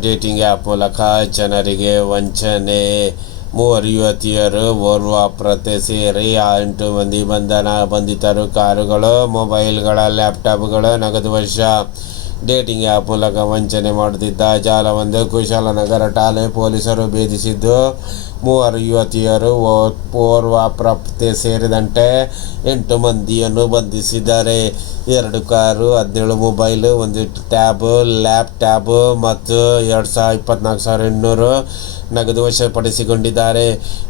Dating app ಮೂಲಕ ಜನರಿಗೆ ವಂಚನೆ. ಮೂವರು ಯುವತಿಯರು ಓರ್ವ ಪ್ರತೆ ಸೇರಿ ಎಂಟು ಮಂದಿ ಬಂಧನ, ಬಂಧಿತರು ಕಾರುಗಳು, ಮೊಬೈಲ್ಗಳ, ಲ್ಯಾಪ್ಟಾಪ್ಗಳು ನಗದು ವರ್ಷ. ಡೇಟಿಂಗ್ ಆ್ಯಪ್ ಮೂಲಕ ವಂಚನೆ ಮಾಡುತ್ತಿದ್ದ ಜಾಲವೊಂದು ಕುಶಾಲನಗರ ಠಾಣೆ ಪೊಲೀಸರು ಭೇದಿಸಿದ್ದು ಮೂವರು ಯುವತಿಯರು ಓರ್ವ ಪ್ರತೆ ಸೇರಿದಂತೆ ಎಂಟು ಮಂದಿಯನ್ನು ಬಂಧಿಸಿದ್ದಾರೆ. ಎರಡು ಕಾರು, ಹದಿನೇಳು ಮೊಬೈಲ್, ಒಂದು ಟ್ಯಾಬ್ ಲ್ಯಾಪ್ಟಾಪ್ ಮತ್ತು ಎರಡು ಸಾವಿರ ಇಪ್ಪತ್ನಾಲ್ಕು ಸಾವಿರ ಇನ್ನೂರು ನಗದು ವಶಪಡಿಸಿಕೊಂಡಿದ್ದಾರೆ.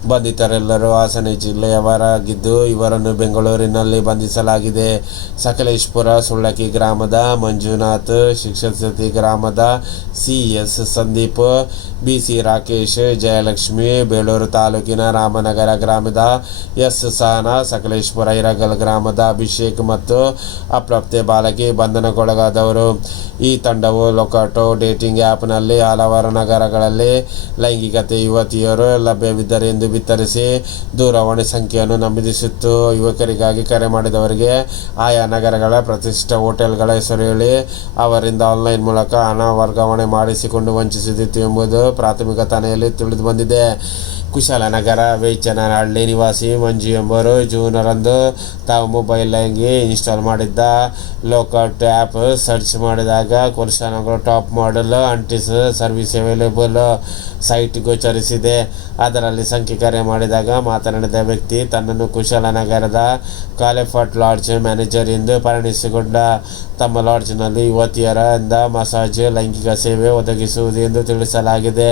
ಬಂಧಿತರೆಲ್ಲರೂ ಹಾಸನ ಜಿಲ್ಲೆಯವರಾಗಿದ್ದು, ಇವರನ್ನು ಬೆಂಗಳೂರಿನಲ್ಲಿ ಬಂಧಿಸಲಾಗಿದೆ. ಸಕಲೇಶ್ಪುರ ಸುಳ್ಳಕಿ ಗ್ರಾಮದ ಮಂಜುನಾಥ್ ಶಿಕ್ಷಸತಿ ಗ್ರಾಮದ C S Sandeep, B C Rakesh, Jayalakshmi Beluru ತಾಲೂಕಿನ ರಾಮನಗರ ಗ್ರಾಮದ ಎಸ್ ಸಹನ ಸಕಲೇಶ್ಪುರ ಇರಗಲ್ ಗ್ರಾಮದ ಅಭಿಷೇಕ್ ಮತ್ತು ಅಪ್ರಾಪ್ತೆ ಬಾಲಕಿ ಬಂಧನಕ್ಕೊಳಗಾದವರು. ಈ ತಂಡವು ಲೊಕಾಟೋ ಡೇಟಿಂಗ್ ಆ್ಯಪ್ನಲ್ಲಿ ಹಲವಾರು ನಗರಗಳಲ್ಲಿ ಲೈಂಗಿಕತೆ ಯುವತಿಯರು ಲಭ್ಯವಿದ್ದರೆ ಎಂದು ಬಿತ್ತರಿಸಿ ದೂರವಾಣಿ ಸಂಖ್ಯೆಯನ್ನು ನಮೂದಿಸಿತ್ತು. ಯುವಕರಿಗಾಗಿ ಕರೆ ಮಾಡಿದವರಿಗೆ ಆಯಾ ನಗರಗಳ ಪ್ರತಿಷ್ಠಿತ ಹೋಟೆಲ್ಗಳ ಹೆಸರು ಹೇಳಿ, ಅವರಿಂದ ಆನ್ಲೈನ್ ಮೂಲಕ ಹಣ ವರ್ಗಾವಣೆ ಮಾಡಿಸಿಕೊಂಡು ವಂಚಿಸುತ್ತಿತ್ತು ಎಂಬುದು ಪ್ರಾಥಮಿಕ ತನೆಯಲ್ಲಿ ತಿಳಿದು ಬಂದಿದೆ ಕುಶಾಲನಗರ ವೇಚನಹಳ್ಳಿ ನಿವಾಸಿ ಮಂಜು ಎಂಬರು ಜೂನರಂದು ತಾವು ಮೊಬೈಲ್ ಮೊಬೈಲ್ಗೆ ಇನ್ಸ್ಟಾಲ್ ಮಾಡಿದ್ದ ಲೋಕೌಟ್ ಆ್ಯಪ್ ಸರ್ಚ್ ಮಾಡಿದಾಗ ಕುಶಾಲನಗರ ಟಾಪ್ ಮಾಡೆಲ್ ಅಂಟಿಸ್ ಸರ್ವಿಸ್ ಅವೈಲೇಬಲ್ ಸೈಟ್ ಗೋಚರಿಸಿದೆ ಅದರಲ್ಲಿ ಸಂಖ್ಯೆ ಕರೆ ಮಾಡಿದಾಗ ಮಾತನಾಡಿದ ವ್ಯಕ್ತಿ, ತನ್ನನ್ನು ಕುಶಾಲನಗರದ ಕಾಲೆಫರ್ಟ್ ಲಾಡ್ಜ್ ಮ್ಯಾನೇಜರ್ ಎಂದು ಪರಿಣಿಸಿಕೊಂಡ ತಮ್ಮ ಲಾಡ್ಜ್ನಲ್ಲಿ ಯುವತಿಯರಿಂದ ಮಸಾಜ್, ಲೈಂಗಿಕ ಸೇವೆ ಒದಗಿಸುವುದು ಎಂದು ತಿಳಿಸಲಾಗಿದೆ.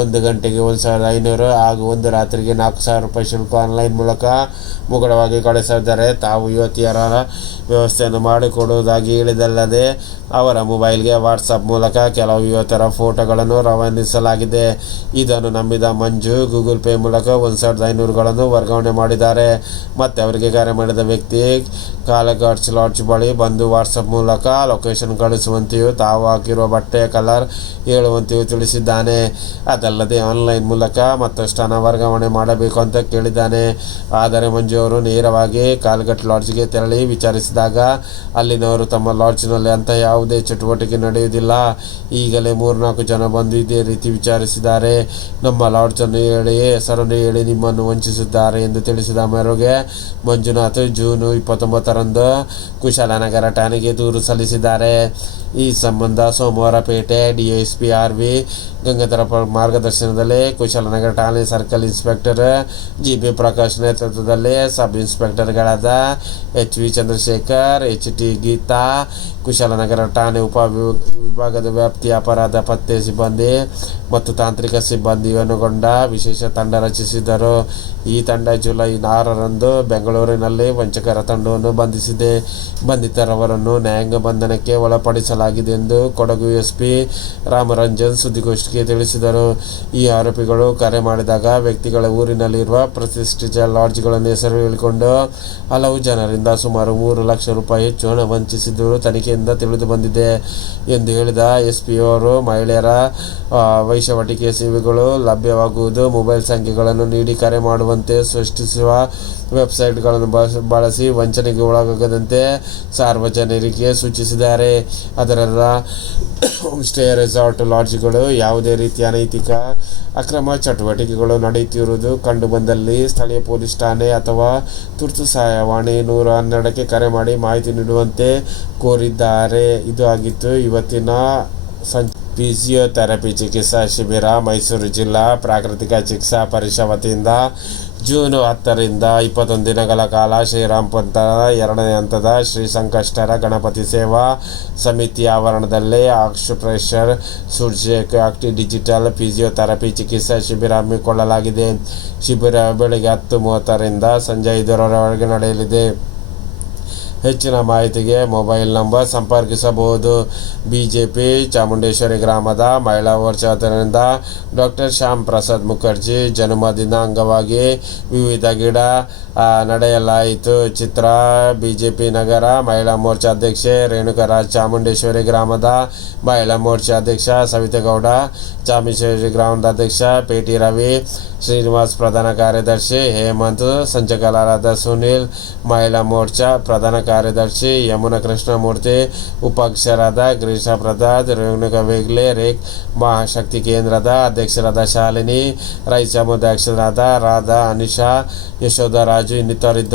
ಒಂದು ಗಂಟೆಗೆ ಒಂದು ಸಾವಿರದ ಐನೂರು ಹಾಗೂ ಒಂದು ರಾತ್ರಿಗೆ ನಾಲ್ಕು ಸಾವಿರ ರೂಪಾಯಿ ಶುಲ್ಕ ಆನ್ಲೈನ್ ಮೂಲಕ ಮುಗುಳವಾಗಿ ಕಳಿಸಿದ್ದಾರೆ. ತಾವು ಯುವತಿಯರ ವ್ಯವಸ್ಥೆಯನ್ನು ಮಾಡಿಕೊಡುವುದಾಗಿ ಹೇಳಿದಲ್ಲದೆ, ಅವರ ಮೊಬೈಲ್ಗೆ ವಾಟ್ಸಪ್ ಮೂಲಕ ಕೆಲವು ಯುವತಿಯರ ಫೋಟೋಗಳನ್ನು ರವಾನಿಸಲಾಗಿದೆ. ಇದನ್ನು ನಂಬಿದ ಮಂಜು, ಗೂಗಲ್ ಪೇ ಮೂಲಕ ಒಂದು ಸಾವಿರದ ಐನೂರುಗಳನ್ನು ವರ್ಗಾವಣೆ ಮಾಡಿದ್ದಾರೆ. ಮತ್ತು ಅವರಿಗೆ ಕರೆ ಮಾಡಿದ ವ್ಯಕ್ತಿ ಕಾಲಗಾಡ್ಸ್ ಲಾಡ್ಜ್ ಬಳಿ ಬಂದು ವಾಟ್ಸಪ್ ಮೂಲಕ ಲೊಕೇಶನ್ ಕಳಿಸುವಂತೆಯೂ ತಾವು ಹಾಕಿರುವ ಬಟ್ಟೆಯ ಕಲರ್ ಹೇಳುವಂತೆಯೂ ತಿಳಿಸಿದ್ದಾನೆ. ಅದಲ್ಲದೆ ಆನ್ಲೈನ್ ಮೂಲಕ ಮತ್ತಷ್ಟು ಹಣ ವರ್ಗಾವಣೆ ಮಾಡಬೇಕು ಅಂತ ಕೇಳಿದ್ದಾನೆ. ಆದರೆ ಮಂಜು ಅವರು ನೇರವಾಗಿ ಕಾಲ್ಗಟ್ ಲಾಡ್ಜ್ಗೆ ತೆರಳಿ ವಿಚಾರಿಸಿದಾಗ, ಅಲ್ಲಿನವರು ತಮ್ಮ ಲಾಡ್ಜ್ನಲ್ಲಿ ಅಂತ ಯಾವುದೇ ಚಟುವಟಿಕೆ ನಡೆಯುವುದಿಲ್ಲ. ಈಗಲೇ ಮೂರ್ನಾಲ್ಕು ಜನ ಬಂದು ಇದೇ ರೀತಿ ವಿಚಾರಿಸಿದ್ದಾರೆ. ನಮ್ಮ ಲಾಡ್ಜನ್ನು ಹೇಳಿ, ಹೆಸರನ್ನು ಹೇಳಿ ನಿಮ್ಮನ್ನು ವಂಚಿಸಿದ್ದಾರೆ ಎಂದು ತಿಳಿಸಿದ ಮೇರೆಗೆ ಮಂಜುನಾಥ್ ಜೂನ್ ಇಪ್ಪತ್ತೊಂಬತ್ತರಂದು ಕುಶಾಲನಗರ ಠಾಣೆಗೆ ದೂರು ಸಲ್ಲಿಸಿದ್ದಾರೆ. ಈ ಸಂಬಂಧ Somwarpet DSP R V Gangadhara ಮಾರ್ಗದರ್ಶನದಲ್ಲಿ ಕುಶಾಲನಗರ ಠಾಣೆ circle inspector G B Prakash ನೇತೃತ್ವದಲ್ಲಿ sub ಇನ್ಸ್ಪೆಕ್ಟರ್ಗಳಾದ H V Chandrashekar, H T Geetha Kushalnagar ಠಾಣೆ ಉಪ ವಿಭಾಗದ ವ್ಯಾಪ್ತಿಯ ಅಪರಾಧ ಪತ್ತೆ ಸಿಬ್ಬಂದಿ ಮತ್ತು ತಾಂತ್ರಿಕ ಸಿಬ್ಬಂದಿಯನ್ನುಗೊಂಡ ವಿಶೇಷ ತಂಡ ರಚಿಸಿದರು ಈ ತಂಡ ಜುಲೈ ಆರರಂದು ಬೆಂಗಳೂರಿನಲ್ಲಿ ವಂಚಕರ ತಂಡವನ್ನು ಬಂಧಿಸಿದೆ. ಬಂಧಿತರವರನ್ನು ನ್ಯಾಯಾಂಗ ಬಂಧನಕ್ಕೆ ಒಳಪಡಿಸಲಾಗಿದೆ ಎಂದು ಕೊಡಗು ಎಸ್ಪಿ ರಾಮರಂಜನ್ ಸುದ್ದಿಗೋಷ್ಠಿಗೆ ತಿಳಿಸಿದರು. ಈ ಆರೋಪಿಗಳು ಕರೆ ಮಾಡಿದಾಗ ವ್ಯಕ್ತಿಗಳ ಊರಿನಲ್ಲಿರುವ ಪ್ರತಿಷ್ಠಿತ ಲಾಡ್ಜ್ಗಳನ್ನು ಹೆಸರು ಹೇಳಿಕೊಂಡು ಹಲವು ಜನರಿಂದ ಸುಮಾರು ಮೂರು ಲಕ್ಷ ರೂಪಾಯಿ ಹೆಚ್ಚು ಹಣ ವಂಚಿಸಿದ್ದು ತನಿಖೆಯಿಂದ ತಿಳಿದು ಬಂದಿದೆ ಎಂದು ಹೇಳಿದ ಎಸ್ ಪಿ ಅವರು ಮಹಿಳೆಯರ ವೈಶವಟಿಕೆ ಸೇವೆಗಳು ಲಭ್ಯವಾಗುವುದು, ಮೊಬೈಲ್ ಸಂಖ್ಯೆಗಳನ್ನು ನೀಡಿ ಕರೆ ಮಾಡುವಂತೆ ಸೃಷ್ಟಿಸುವ ವೆಬ್ಸೈಟ್ಗಳನ್ನು ಬಳಸಿ ಬಳಸಿ ವಂಚನೆಗೆ ಒಳಗಾಗದಂತೆ ಸಾರ್ವಜನಿಕರಿಗೆ ಸೂಚಿಸಿದ್ದಾರೆ. ಅದರಲ್ಲ, ಸ್ಟೇ ರೆಸಾರ್ಟ್ ಲಾಡ್ಜ್ಗಳು ಯಾವುದೇ ರೀತಿಯ ಅನೈತಿಕ ಅಕ್ರಮ ಚಟುವಟಿಕೆಗಳು ನಡೆಯುತ್ತಿರುವುದು ಕಂಡುಬಂದಲ್ಲಿ ಸ್ಥಳೀಯ ಪೊಲೀಸ್ ಠಾಣೆ ಅಥವಾ ತುರ್ತು ಸಹಾಯವಾಣಿ ನೂರ ಹನ್ನೆರಡಕ್ಕೆ ಕರೆ ಮಾಡಿ ಮಾಹಿತಿ ನೀಡುವಂತೆ ಕೋರಿದ್ದಾರೆ. ಇದು ಆಗಿತ್ತು ಇವತ್ತಿನ ಸಂ ಫಿಸಿಯೋಥೆರಪಿ ಚಿಕಿತ್ಸಾ ಶಿಬಿರ ಮೈಸೂರು ಜಿಲ್ಲಾ ಪ್ರಾಕೃತಿಕ ಚಿಕಿತ್ಸಾ ಪರಿಷತ್ ವತಿಯಿಂದ ಜೂನ್ ಹತ್ತರಿಂದ ಇಪ್ಪತ್ತೊಂದು ದಿನಗಳ ಕಾಲ ಶ್ರೀರಾಮ್ ಪಂತ ಎರಡನೇ ಹಂತದ ಶ್ರೀ ಸಂಕಷ್ಟರ ಗಣಪತಿ ಸೇವಾ ಸಮಿತಿ ಆವರಣದಲ್ಲಿ ಆಕ್ಸುಪ್ರೆಷರ್ ಸೂರ್ಜೆಕ್ ಆಕ್ಟಿ ಡಿಜಿಟಲ್ ಫಿಸಿಯೋಥೆರಪಿ, ಚಿಕಿತ್ಸಾ ಶಿಬಿರ ಹಮ್ಮಿಕೊಳ್ಳಲಾಗಿದೆ. ಶಿಬಿರ ಬೆಳಗ್ಗೆ ಹತ್ತು ಮೂವತ್ತರಿಂದ ಸಂಜೆ ಐದರವರೆಗೆ ನಡೆಯಲಿದೆ. ಹೆಚ್ಚಿನ ಮಾಹಿತಿಗೆ ಮೊಬೈಲ್ ನಂಬರ್ ಸಂಪರ್ಕಿಸಬಹುದು. ಬಿಜೆಪಿ, ಚಾಮುಂಡೇಶ್ವರಿ ಗ್ರಾಮದ ಮಹಿಳಾ ಮೋರ್ಚಾದಿಂದ ಡಾಕ್ಟರ್ ಶ್ಯಾಮ್ ಪ್ರಸಾದ್ ಮುಖರ್ಜಿ ಜನ್ಮ ಜನ್ಮದಿನ ಅಂಗವಾಗಿ ವಿವಿಧ ಗಿಡ ನಡೆಯಲಾಯಿತು. ಚಿತ್ರ, ಬಿಜೆಪಿ ನಗರ ಮಹಿಳಾ ಮೋರ್ಚಾ ಅಧ್ಯಕ್ಷೆ ರೇಣುಕರಾಜ್ ಚಾಮುಂಡೇಶ್ವರಿ ಗ್ರಾಮದ ಮಹಿಳಾ ಮೋರ್ಚಾ ಅಧ್ಯಕ್ಷ ಸವಿತಗೌಡ, ಚಾಮುಂಡೇಶ್ವರಿ ಗ್ರಾಮದ ಅಧ್ಯಕ್ಷ ಪೇಟಿ ರವಿ ಶ್ರೀನಿವಾಸ್ ಪ್ರಧಾನ ಕಾರ್ಯದರ್ಶಿ ಹೇಮಂತ್ ಸಂಚಾಲಕರಾದ ಸುನಿಲ್ ಮಹಿಳಾ ಮೋರ್ಚಾ ಪ್ರಧಾನ ಕಾರ್ಯದರ್ಶಿ ಯಮುನಾ ಕೃಷ್ಣಮೂರ್ತಿ ಉಪಾಧ್ಯಕ್ಷರಾದ ಗಿರೀಶ ಪ್ರಸಾದ್ ರೇಣುಕಾ ವೇಗ್ಲೆ ರೇಕ್ ಮಹಾಶಕ್ತಿ ಕೇಂದ್ರದ ಅಧ್ಯಕ್ಷರಾದ ಶಾಲಿನಿ ರೈತ ಸಮುದಾಯ ಅಧ್ಯಕ್ಷರಾದ ರಾಧಾ ಅನಿಶಾ ಯಶೋಧ ರಾಜು ಇನ್ನಿತರಿದ್ದರು